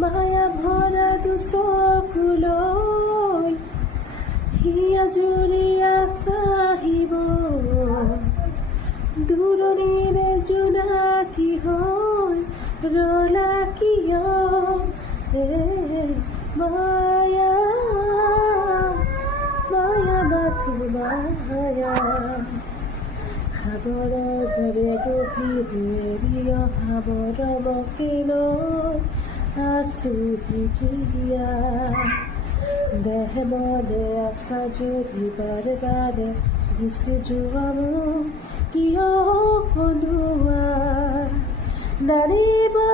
মায়া ভরা দুচকুলৈ হিয়া জুৰিয়া চাহিব দূৰণিৰে জোনাকী হৈ ৰলা কিয় মায়া মায়া মাথো মায়া সাগৰৰ দৰে গভীৰে সাবৰ মকিলৈ আছো পিঠিয়া দেহ মনে আছা যদি বাৰে বাৰে গুচি যোৱা মোক কিয় কলোৱা নাৰীবা